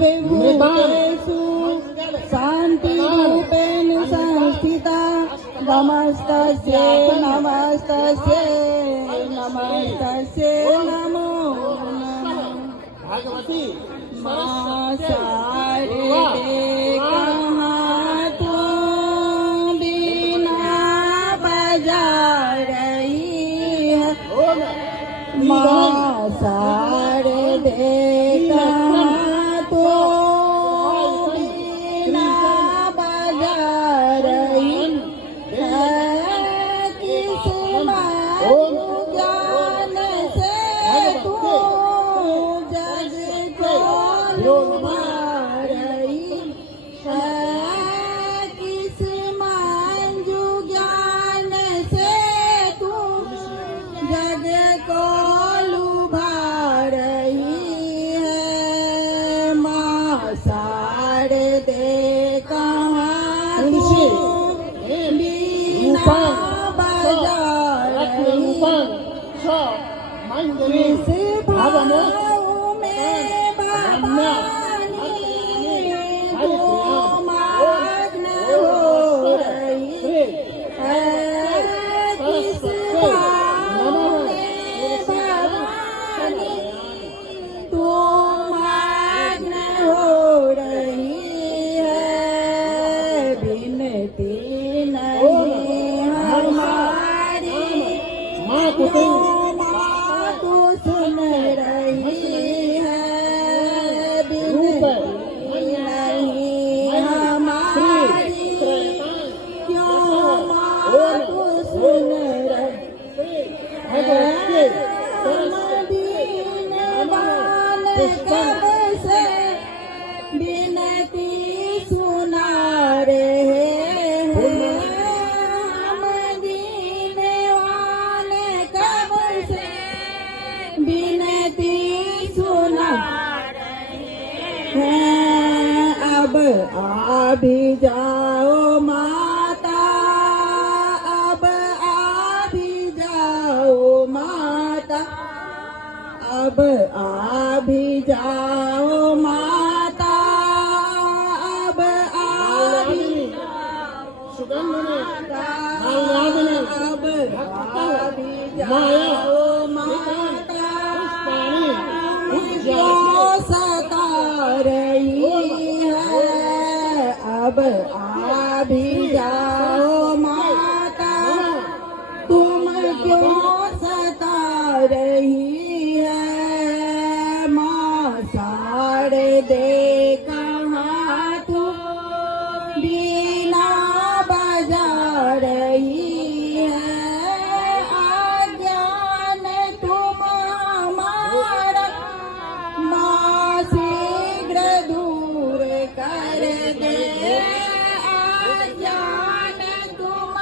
सर्वभूतेषु शान्तिरूपेण संस्थिता नमस्तस्यै नमस्तस्यै नमस्तस्यै नमो नमः। भागवती माँ सारे कहाँ तू बिना बजा रही है। माँ सारे कहाँ तू बिना बजा रही है। किस ज्ञान से तू जग को लुभा रही है। किस मंजू ज्ञान से तू जग को लुभा रही है। माँ शारदे कहाँ तू बिना बजा रही है। किस भाव में भवानी तू मग्न हो रही है। किस भाव में भवानी तू मग्न हो रही है। बिनती नहीं हमारी क्यों माँ तू सुन रही है। बिनती नहीं हमारी क्यों माँ तू सुन रही है। हम दीनवान कब से बिनती सुना रहे हैं। हम दीनवान कब से बिनती सुना रहे हैं। अब आ भी जाओ माता, अब आ भी जाओ माता, अब आ भी जाओ माता, अब आ भी सुगंध ने माता, नालयाद ने अब आ भी जाओ माता। क्यों सता रही है। अब आ भी जाओ माता, तुम क्यों सता रही है। माँ शारदे कहाँ तू बिना बजा रही है। अज्ञान तुम हमारा माँ शीघ्र दूर कर दे। अज्ञान तुम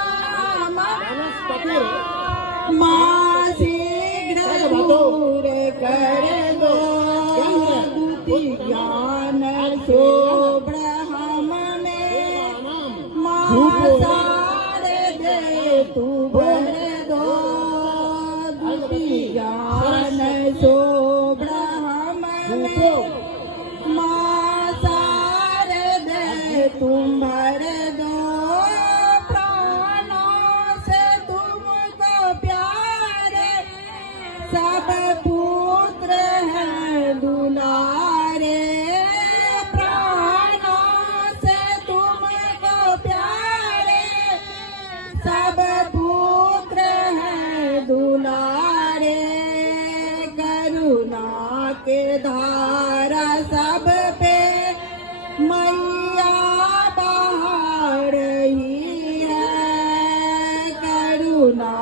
हमारा माँ शीघ्र दूर कर दो। बुद्धि ज्ञान सो ब्रह्म में माँ शारदे तू भर दो। बुद्धि ज्ञान सो ब्रह्म में माँ शारदे तुम भर दो। प्राणों से तुमको प्यारे सब पुत्र हैं दुलारे। प्राणों से तुमको प्यारे सब पुत्र हैं दुलारे। करुणा के धारा सब पे मैया बहा रही है। करुणा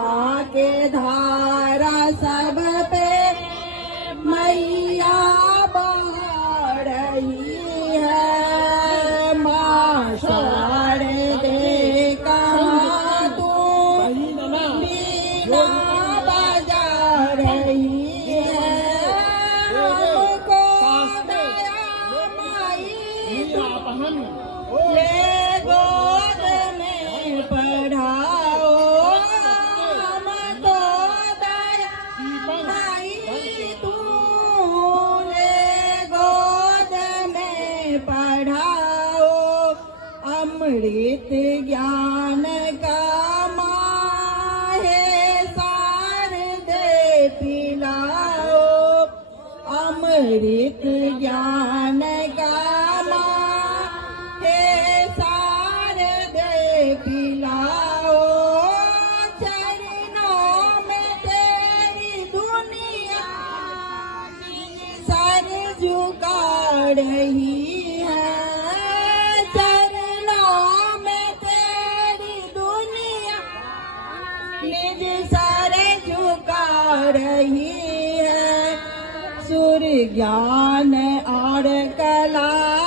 के धारा सब पे मैया बहा रही है। माँ शारदे कहाँ तू बिना बजा रही है। हमको दया माई ले गोद में पढ़ाओ। हमको दया माई तू ले गोद में बढ़ाओ, अमृत ज्ञान का माहे सार दे पिलाओ, अमृत ज्ञान का माहे सार दे पिलाओ, चरणों में तेरी दुनिया सर झुका रही है, चरणों में तेरी दुनिया निज सर झुका रही है, सुर ज्ञान और कला